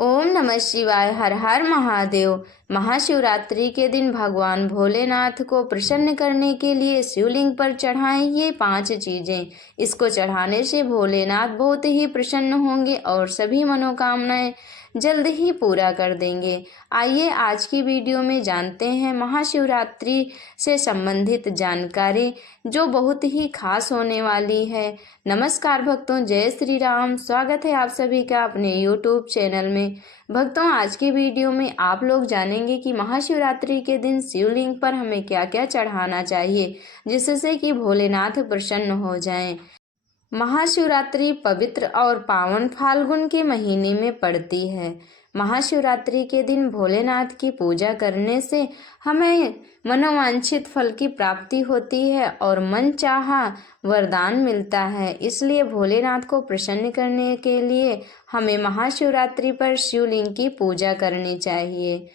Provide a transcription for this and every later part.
ओम नमः शिवाय। हर हर महादेव। महाशिवरात्रि के दिन भगवान भोलेनाथ को प्रसन्न करने के लिए शिवलिंग पर चढ़ाएं ये 5 चीजें। इसको चढ़ाने से भोलेनाथ बहुत ही प्रसन्न होंगे और सभी मनोकामनाएं जल्द ही पूरा कर देंगे। आइए आज की वीडियो में जानते हैं महाशिवरात्रि से संबंधित जानकारी जो बहुत ही खास होने वाली है। नमस्कार भक्तों, जय श्री राम। स्वागत है आप सभी का अपने YouTube चैनल में। भक्तों, आज की वीडियो में आप लोग जानेंगे कि महाशिवरात्रि के दिन शिवलिंग पर हमें क्या क्या चढ़ाना चाहिए जिससे कि भोलेनाथ प्रसन्न हो जाएं। महाशिवरात्रि पवित्र और पावन फाल्गुन के महीने में पड़ती है। महाशिवरात्रि के दिन भोलेनाथ की पूजा करने से हमें मनोवांछित फल की प्राप्ति होती है और मन चाहा वरदान मिलता है। इसलिए भोलेनाथ को प्रसन्न करने के लिए हमें महाशिवरात्रि पर शिवलिंग की पूजा करनी चाहिए।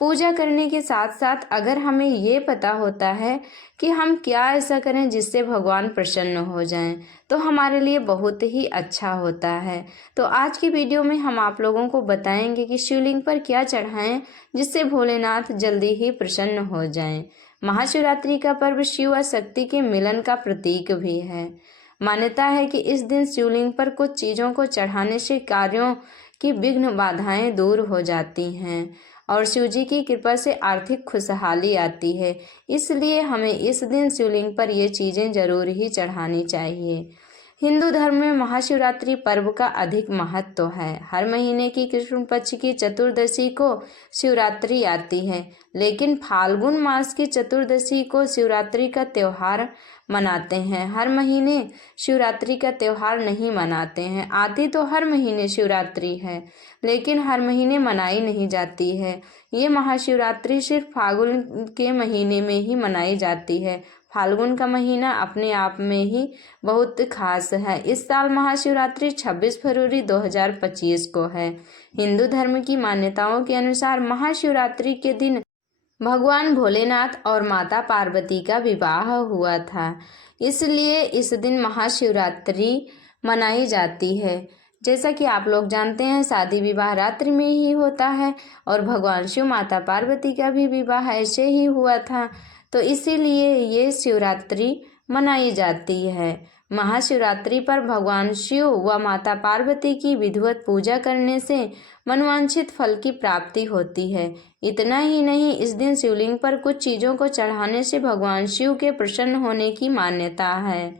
पूजा करने के साथ साथ अगर हमें ये पता होता है कि हम क्या ऐसा करें जिससे भगवान प्रसन्न हो जाएं, तो हमारे लिए बहुत ही अच्छा होता है। तो आज की वीडियो में हम आप लोगों को बताएंगे कि शिवलिंग पर क्या चढ़ाएं जिससे भोलेनाथ जल्दी ही प्रसन्न हो जाएं। महाशिवरात्रि का पर्व शिव और शक्ति के मिलन का प्रतीक भी है। मान्यता है कि इस दिन शिवलिंग पर कुछ चीज़ों को चढ़ाने से कार्यों की विघ्न बाधाएं दूर हो जाती हैं और शिव जी की कृपा से आर्थिक खुशहाली आती है। इसलिए हमें इस दिन शिवलिंग पर ये चीज़ें जरूर ही चढ़ानी चाहिए। हिंदू धर्म में महाशिवरात्रि पर्व का अधिक महत्व है। हर महीने की कृष्ण पक्ष की चतुर्दशी को शिवरात्रि आती है, लेकिन फाल्गुन मास की चतुर्दशी को शिवरात्रि का त्योहार मनाते हैं। हर महीने शिवरात्रि का त्योहार नहीं मनाते हैं। आती तो हर महीने शिवरात्रि है, लेकिन हर महीने मनाई नहीं जाती है। ये महाशिवरात्रि सिर्फ फाल्गुन के महीने में ही मनाई जाती है। फाल्गुन का महीना अपने आप में ही बहुत खास है। इस साल महाशिवरात्रि 26 फरवरी 2025 को है। हिंदू धर्म की मान्यताओं के अनुसार महाशिवरात्रि के दिन भगवान भोलेनाथ और माता पार्वती का विवाह हुआ था, इसलिए इस दिन महाशिवरात्रि मनाई जाती है। जैसा कि आप लोग जानते हैं, शादी विवाह रात्रि में ही होता है और भगवान शिव माता पार्वती का भी विवाह ऐसे ही हुआ था, तो इसीलिए ये शिवरात्रि मनाई जाती है। महाशिवरात्रि पर भगवान शिव व माता पार्वती की विधिवत पूजा करने से मनवांछित फल की प्राप्ति होती है। इतना ही नहीं, इस दिन शिवलिंग पर कुछ चीज़ों को चढ़ाने से भगवान शिव के प्रसन्न होने की मान्यता है।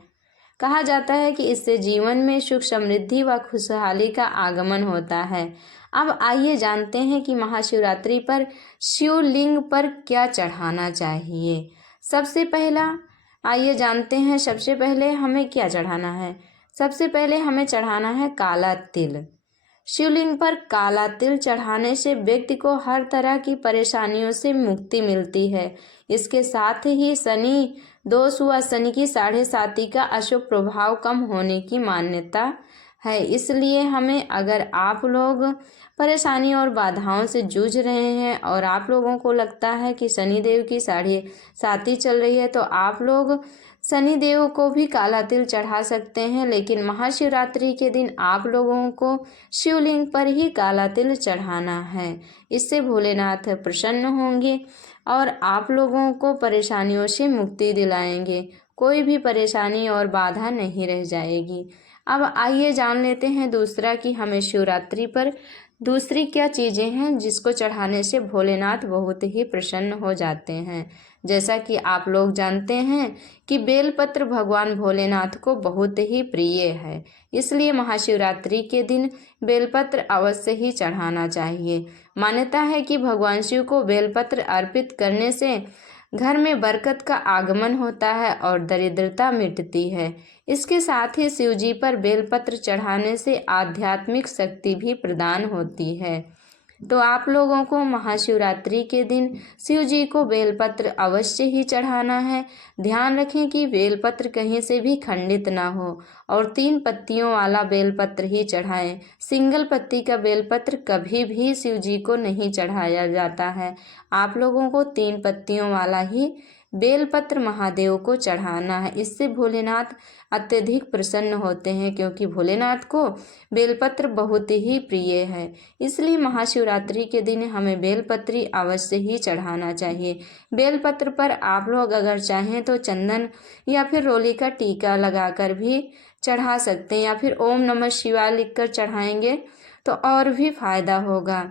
कहा जाता है कि इससे जीवन में सुख समृद्धि व खुशहाली का आगमन होता है। अब आइए जानते हैं कि महाशिवरात्रि पर शिवलिंग पर क्या चढ़ाना चाहिए। सबसे पहले हमें क्या चढ़ाना है। सबसे पहले हमें चढ़ाना है काला तिल। शिवलिंग पर काला तिल चढ़ाने से व्यक्ति को हर तरह की परेशानियों से मुक्ति मिलती है। इसके साथ ही शनि दोष व शनि की 7.5 का अशुभ प्रभाव कम होने की मान्यता है। इसलिए हमें, अगर आप लोग परेशानी और बाधाओं से जूझ रहे हैं और आप लोगों को लगता है कि शनिदेव की 7.5 चल रही है, तो आप लोग शनिदेव को भी काला तिल चढ़ा सकते हैं। लेकिन महाशिवरात्रि के दिन आप लोगों को शिवलिंग पर ही काला तिल चढ़ाना है। इससे भोलेनाथ प्रसन्न होंगे और आप लोगों को परेशानियों से मुक्ति दिलाएंगे। कोई भी परेशानी और बाधा नहीं रह जाएगी। अब आइए जान लेते हैं दूसरा कि हमें शिवरात्रि पर दूसरी क्या चीज़ें हैं जिसको चढ़ाने से भोलेनाथ बहुत ही प्रसन्न हो जाते हैं। जैसा कि आप लोग जानते हैं कि बेलपत्र भगवान भोलेनाथ को बहुत ही प्रिय है, इसलिए महाशिवरात्रि के दिन बेलपत्र अवश्य ही चढ़ाना चाहिए। मान्यता है कि भगवान शिव को बेलपत्र अर्पित करने से घर में बरकत का आगमन होता है और दरिद्रता मिटती है। इसके साथ ही शिव जी पर बेलपत्र चढ़ाने से आध्यात्मिक शक्ति भी प्रदान होती है। तो आप लोगों को महाशिवरात्रि के दिन शिव जी को बेलपत्र अवश्य ही चढ़ाना है। ध्यान रखें कि बेलपत्र कहीं से भी खंडित ना हो और 3 पत्तियों वाला बेलपत्र ही चढ़ाएं। सिंगल पत्ती का बेलपत्र कभी भी शिव जी को नहीं चढ़ाया जाता है। आप लोगों को 3 पत्तियों वाला ही बेलपत्र महादेव को चढ़ाना है। इससे भोलेनाथ अत्यधिक प्रसन्न होते हैं, क्योंकि भोलेनाथ को बेलपत्र बहुत ही प्रिय है। इसलिए महाशिवरात्रि के दिन हमें बेलपत्री अवश्य ही चढ़ाना चाहिए। बेलपत्र पर आप लोग अगर चाहें तो चंदन या फिर रोली का टीका लगाकर भी चढ़ा सकते हैं, या फिर ओम नमः शिवाय लिखकर चढ़ाएंगे तो और भी फायदा होगा।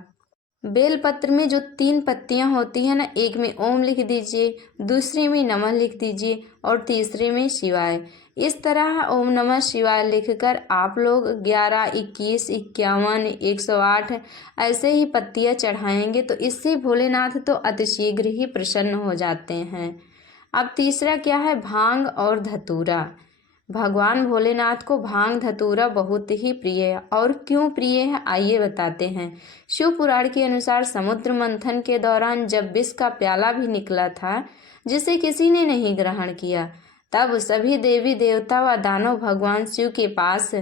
बेलपत्र में जो 3 पत्तियां होती हैं ना, एक में ओम लिख दीजिए, दूसरे में नमः लिख दीजिए और तीसरे में शिवाय। इस तरह ओम नमः शिवाय लिखकर आप लोग 11, 21, 51, 108 ऐसे ही पत्तियां चढ़ाएंगे तो इससे भोलेनाथ तो अतिशीघ्र ही प्रसन्न हो जाते हैं। अब तीसरा क्या है, भांग और धतूरा। भगवान भोलेनाथ को भांग धतूरा बहुत ही प्रिय है। और क्यों प्रिय है आइए बताते हैं। शिव पुराण के अनुसार समुद्र मंथन के दौरान जब विष का प्याला भी निकला था, जिसे किसी ने नहीं ग्रहण किया, तब सभी देवी देवता व दानव भगवान शिव के पास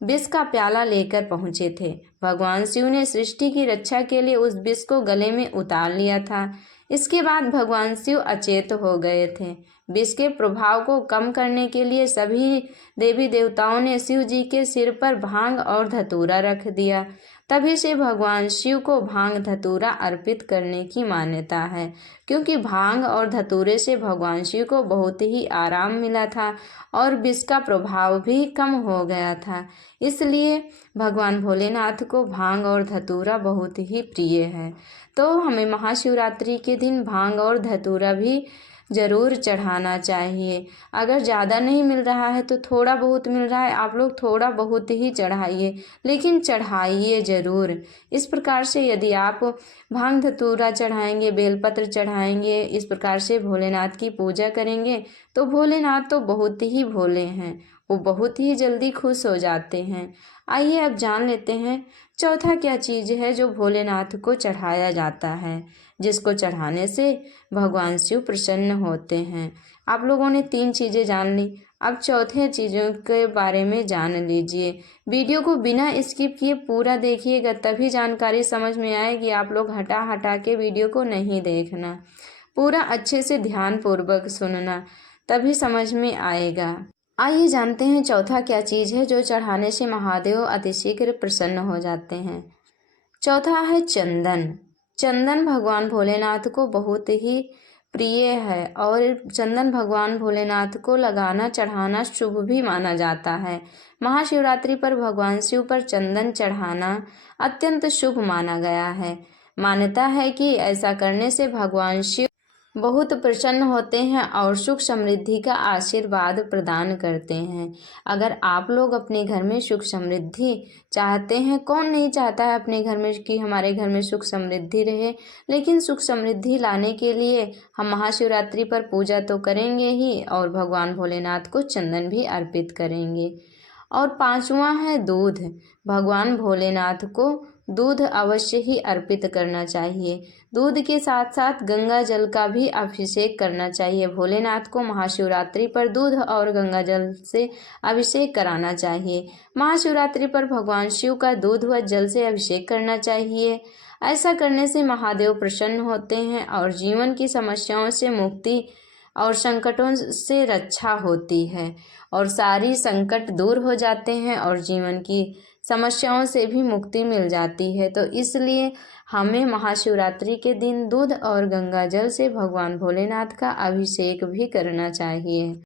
विष का प्याला लेकर पहुंचे थे। भगवान शिव ने सृष्टि की रक्षा के लिए उस विष को गले में उतार लिया था। इसके बाद भगवान शिव अचेत हो गए थे। विष के प्रभाव को कम करने के लिए सभी देवी देवताओं ने शिव जी के सिर पर भांग और धतूरा रख दिया। तभी से भगवान शिव को भांग धतूरा अर्पित करने की मान्यता है, क्योंकि भांग और धतूरे से भगवान शिव को बहुत ही आराम मिला था और विष का प्रभाव भी कम हो गया था। इसलिए भगवान भोलेनाथ को भांग और धतूरा बहुत ही प्रिय है। तो हमें महाशिवरात्रि के दिन भांग और धतूरा भी ज़रूर चढ़ाना चाहिए। अगर ज़्यादा नहीं मिल रहा है तो थोड़ा बहुत मिल रहा है, आप लोग थोड़ा बहुत ही चढ़ाइए, लेकिन चढ़ाइए ज़रूर। इस प्रकार से यदि आप भांग धतूरा चढ़ाएंगे, बेलपत्र चढ़ाएंगे, इस प्रकार से भोलेनाथ की पूजा करेंगे तो भोलेनाथ तो बहुत ही भोले हैं, वो बहुत ही जल्दी खुश हो जाते हैं। आइए अब जान लेते हैं चौथा क्या चीज़ है जो भोलेनाथ को चढ़ाया जाता है, जिसको चढ़ाने से भगवान शिव प्रसन्न होते हैं। आप लोगों ने 3 चीज़ें जान ली, अब चौथे चीज़ों के बारे में जान लीजिए। वीडियो को बिना स्किप किए पूरा देखिएगा, तभी जानकारी समझ में आएगी। आप लोग हटा हटा के वीडियो को नहीं देखना, पूरा अच्छे से ध्यान पूर्वक सुनना, तभी समझ में आएगा। आइए जानते हैं चौथा क्या चीज़ है जो चढ़ाने से महादेव अतिशीघ्र प्रसन्न हो जाते हैं। चौथा है चंदन। चंदन भगवान भोलेनाथ को बहुत ही प्रिय है और चंदन भगवान भोलेनाथ को लगाना चढ़ाना शुभ भी माना जाता है। महाशिवरात्रि पर भगवान शिव पर चंदन चढ़ाना अत्यंत शुभ माना गया है। मान्यता है कि ऐसा करने से भगवान शिव बहुत प्रसन्न होते हैं और सुख समृद्धि का आशीर्वाद प्रदान करते हैं। अगर आप लोग अपने घर में सुख समृद्धि चाहते हैं, कौन नहीं चाहता है अपने घर में कि हमारे घर में सुख समृद्धि रहे, लेकिन सुख समृद्धि लाने के लिए हम महाशिवरात्रि पर पूजा तो करेंगे ही और भगवान भोलेनाथ को चंदन भी अर्पित करेंगे। और 5वां है दूध। भगवान भोलेनाथ को दूध अवश्य ही अर्पित करना चाहिए। दूध के साथ साथ गंगा जल का भी अभिषेक करना चाहिए। भोलेनाथ को महाशिवरात्रि पर दूध और गंगा जल से अभिषेक कराना चाहिए। महाशिवरात्रि पर भगवान शिव का दूध व जल से अभिषेक करना चाहिए। ऐसा करने से महादेव प्रसन्न होते हैं और जीवन की समस्याओं से मुक्ति और संकटों से रक्षा होती है और सारी संकट दूर हो जाते हैं और जीवन की समस्याओं से भी मुक्ति मिल जाती है। तो इसलिए हमें महाशिवरात्रि के दिन दूध और गंगा जल से भगवान भोलेनाथ का अभिषेक भी करना चाहिए।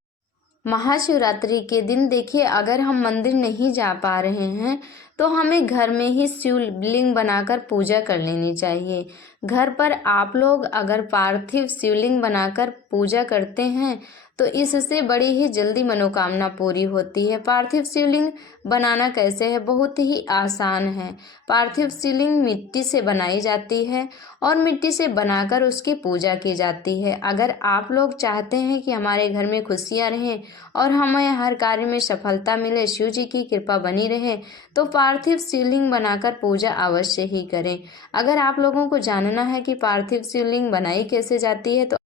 महाशिवरात्रि के दिन देखिए, अगर हम मंदिर नहीं जा पा रहे हैं तो हमें घर में ही शिवलिंग बनाकर पूजा कर लेनी चाहिए। घर पर आप लोग अगर पार्थिव शिवलिंग बनाकर पूजा करते हैं तो इससे बड़ी ही जल्दी मनोकामना पूरी होती है। पार्थिव शिवलिंग बनाना कैसे है, बहुत ही आसान है। पार्थिव शिवलिंग मिट्टी से बनाई जाती है और मिट्टी से बनाकर उसकी पूजा की जाती है। अगर आप लोग चाहते हैं कि हमारे घर में खुशियां रहें और हमें हर कार्य में सफलता मिले, शिव जी की कृपा बनी रहे, तो पार्थिव शिवलिंग बनाकर पूजा अवश्य ही करें। अगर आप लोगों को जानना है कि पार्थिव शिवलिंग बनाई कैसे जाती है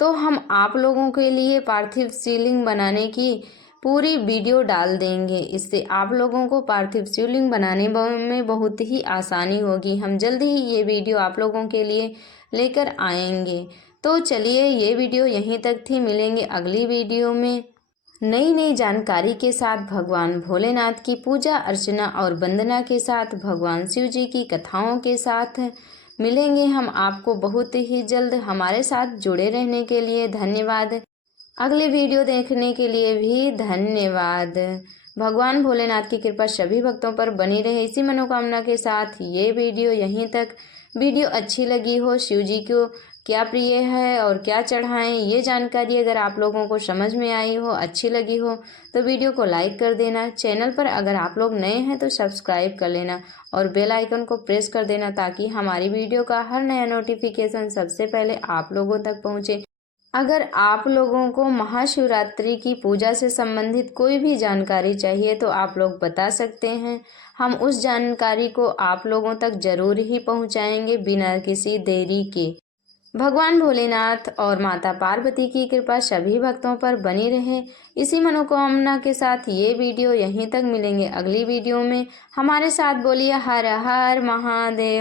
तो हम आप लोगों के लिए पार्थिव शिवलिंग बनाने की पूरी वीडियो डाल देंगे। इससे आप लोगों को पार्थिव शिवलिंग बनाने में बहुत ही आसानी होगी। हम जल्दी ही ये वीडियो आप लोगों के लिए लेकर आएंगे। तो चलिए ये वीडियो यहीं तक थी, मिलेंगे अगली वीडियो में नई नई जानकारी के साथ, भगवान भोलेनाथ की पूजा अर्चना और वंदना के साथ, भगवान शिव जी की कथाओं के साथ मिलेंगे हम आपको बहुत ही जल्द। हमारे साथ जुड़े रहने के लिए धन्यवाद। अगले वीडियो देखने के लिए भी धन्यवाद। भगवान भोलेनाथ की कृपा सभी भक्तों पर बनी रहे, इसी मनोकामना के साथ ये वीडियो यहीं तक। वीडियो अच्छी लगी हो, शिव जी को क्या प्रिय है और क्या चढ़ाएं, ये जानकारी अगर आप लोगों को समझ में आई हो, अच्छी लगी हो, तो वीडियो को लाइक कर देना। चैनल पर अगर आप लोग नए हैं तो सब्सक्राइब कर लेना और बेल आइकन को प्रेस कर देना, ताकि हमारी वीडियो का हर नया नोटिफिकेशन सबसे पहले आप लोगों तक पहुँचे। अगर आप लोगों को महाशिवरात्रि की पूजा से संबंधित कोई भी जानकारी चाहिए तो आप लोग बता सकते हैं, हम उस जानकारी को आप लोगों तक जरूर ही पहुंचाएंगे बिना किसी देरी के। भगवान भोलेनाथ और माता पार्वती की कृपा सभी भक्तों पर बनी रहे, इसी मनोकामना के साथ ये वीडियो यहीं तक, मिलेंगे अगली वीडियो में। हमारे साथ बोलिए हर हर महादेव।